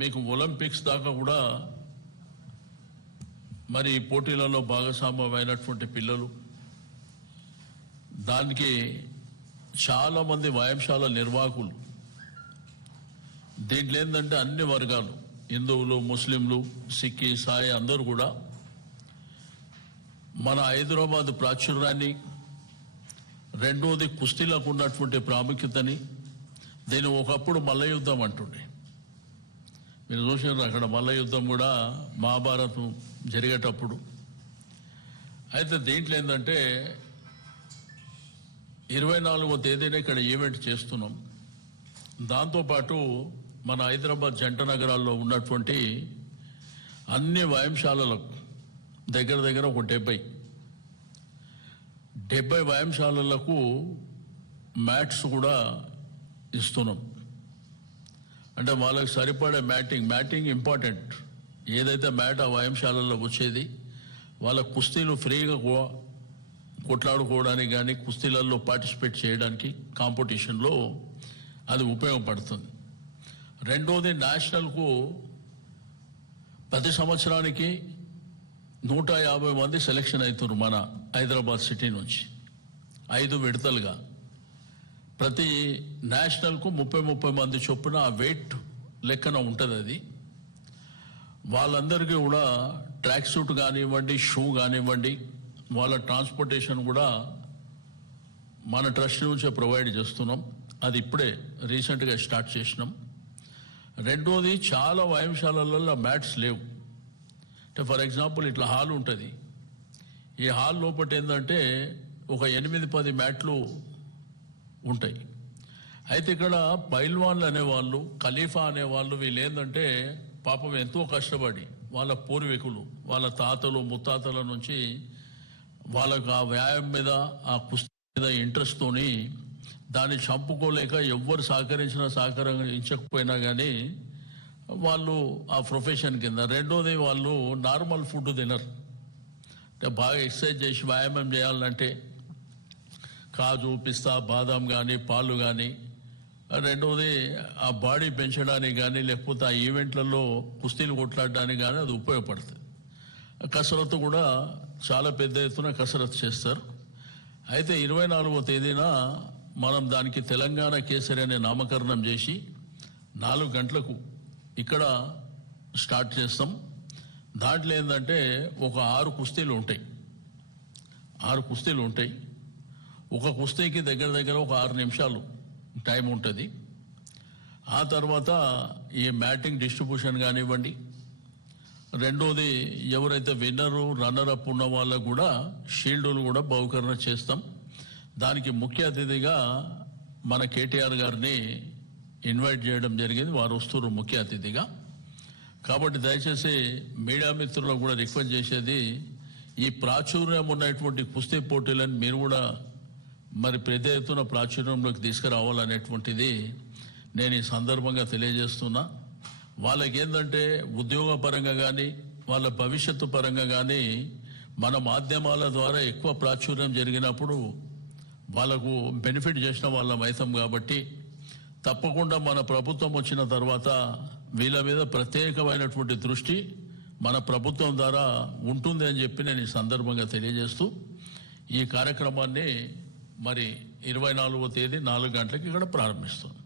మీకు ఒలింపిక్స్ దాకా కూడా మరి పోటీలలో భాగస్వామ్యమైనటువంటి పిల్లలు, దానికి చాలామంది వ్యాయామశాల నిర్వాహకులు, దీంట్లో ఏంటంటే అన్ని వర్గాలు, హిందువులు, ముస్లింలు, సిక్కి, సాయి అందరూ కూడా మన హైదరాబాద్ ప్రాచుర్యాన్ని, రెండోది కుస్తీలకు ఉన్నటువంటి ప్రాముఖ్యతని, దీన్ని ఒకప్పుడు మల్ల యుద్ధం అంటుండే. మీరు చూసారు అక్కడ మల్ల యుద్ధం కూడా మహాభారతం జరిగేటప్పుడు. అయితే దీంట్లో ఏంటంటే 24వ తేదీన ఇక్కడ ఈవెంట్ చేస్తున్నాం. దాంతోపాటు మన హైదరాబాద్ జంట నగరాల్లో ఉన్నటువంటి అన్ని వ్యాయామశాలలకు దగ్గర దగ్గర ఒక 70 వ్యాయామశాలలకు మ్యాట్స్ కూడా ఇస్తున్నాం. అంటే వాళ్ళకి సరిపడే మ్యాటింగ్ ఇంపార్టెంట్. ఏదైతే మ్యాట్ ఆ వ్యాయామశాలల్లో వచ్చేది, వాళ్ళ కుస్తీలు ఫ్రీగా కొట్లాడుకోవడానికి కానీ కుస్తీలలో పార్టిసిపేట్ చేయడానికి కాంపిటీషన్లో అది ఉపయోగపడుతుంది. రెండోది నేషనల్కు ప్రతి సంవత్సరానికి 150 మంది సెలెక్షన్ అవుతున్నారు మన హైదరాబాద్ సిటీ నుంచి 5 విడతలుగా. ప్రతి నేషనల్కు 30 మంది చొప్పున ఆ వెయిట్ లెక్కన ఉంటుంది. అది వాళ్ళందరికీ కూడా ట్రాక్ సూట్ కానివ్వండి, షూ కానివ్వండి, వాళ్ళ ట్రాన్స్పోర్టేషన్ కూడా మన ట్రస్ట్ నుంచే ప్రొవైడ్ చేస్తున్నాం. అది ఇప్పుడే రీసెంట్గా స్టార్ట్ చేసినాం. రెండోది చాలా వ్యాయామశాలలలో మ్యాట్స్ లేవు. అంటే ఫర్ ఎగ్జాంపుల్ ఇట్లా హాల్ ఉంటుంది. ఈ హాల్ లోపల ఏంటంటే ఒక 8-10 మ్యాట్లు ఉంటాయి. అయితే ఇక్కడ పైల్వాన్లు అనేవాళ్ళు, ఖలీఫా అనేవాళ్ళు, వీళ్ళు ఏంటంటే పాపం ఎంతో కష్టపడి వాళ్ళ పూర్వీకులు, వాళ్ళ తాతలు ముత్తాతల నుంచి వాళ్ళకు ఆ వ్యాయామం మీద, ఆ కుస్తీ మీద ఇంట్రెస్ట్తోని దాన్ని చంపుకోలేక ఎవ్వరు సహకరించకపోయినా కానీ వాళ్ళు ఆ ప్రొఫెషన్ కింద. రెండోది వాళ్ళు నార్మల్ ఫుడ్ తినరు. అంటే బాగా ఎక్సర్సైజ్ చేసి వ్యాయామం చేయాలంటే కాజు, పిస్తా, బాదాం కానీ, పాలు కానీ, రెండవది ఆ బాడీ పెంచడానికి కానీ, లేకపోతే ఆ ఈవెంట్లలో కుస్తీలు కొట్లాడడానికి కానీ అది ఉపయోగపడుతుంది. కసరత్తు కూడా చాలా పెద్ద ఎత్తున కసరత్తు చేస్తారు. అయితే 24వ తేదీన మనం దానికి తెలంగాణ కేసరి అనే నామకరణం చేసి 4 గంటలకు ఇక్కడ స్టార్ట్ చేస్తాం. దాంట్లో ఏంటంటే ఒక 6 కుస్తీలు ఉంటాయి. 6 కుస్తీలు ఉంటాయి. ఒక కుస్తీకి దగ్గర దగ్గర ఒక 6 నిమిషాలు టైం ఉంటుంది. ఆ తర్వాత ఈ మ్యాటింగ్ డిస్ట్రిబ్యూషన్ కానివ్వండి, రెండోది ఎవరైతే విన్నరు, రన్నర్ అప్ ఉన్న వాళ్ళకు కూడా షీల్డులు కూడా బహుకరణ చేస్తాం. దానికి ముఖ్య అతిథిగా మన కేటీఆర్ గారిని ఇన్వైట్ చేయడం జరిగింది. వారు వస్తున్నారు ముఖ్య అతిథిగా. కాబట్టి దయచేసి మీడియా మిత్రులకు కూడా రిక్వెస్ట్ చేసేది, ఈ ప్రాచుర్యం ఉన్నటువంటి కుస్తీ పోటీలను మీరు కూడా మరి పెద్ద ఎత్తున ప్రాచుర్యంలోకి తీసుకురావాలనేటువంటిది నేను ఈ సందర్భంగా తెలియజేస్తున్నా. వాళ్ళకి ఏంటంటే ఉద్యోగ పరంగా కానీ, వాళ్ళ భవిష్యత్తు పరంగా కానీ మన మాధ్యమాల ద్వారా ఎక్కువ ప్రాచుర్యం జరిగినప్పుడు వాళ్ళకు బెనిఫిట్ చేసిన వాళ్ళం అవుతాం. కాబట్టి తప్పకుండా మన ప్రభుత్వం వచ్చిన తర్వాత వీళ్ళ మీద ప్రత్యేకమైనటువంటి దృష్టి మన ప్రభుత్వం ద్వారా ఉంటుంది అని చెప్పి నేను ఈ సందర్భంగా తెలియజేస్తూ ఈ కార్యక్రమాన్ని మరి 24వ తేదీ 4 గంటలకు ఇక్కడ ప్రారంభిస్తాం.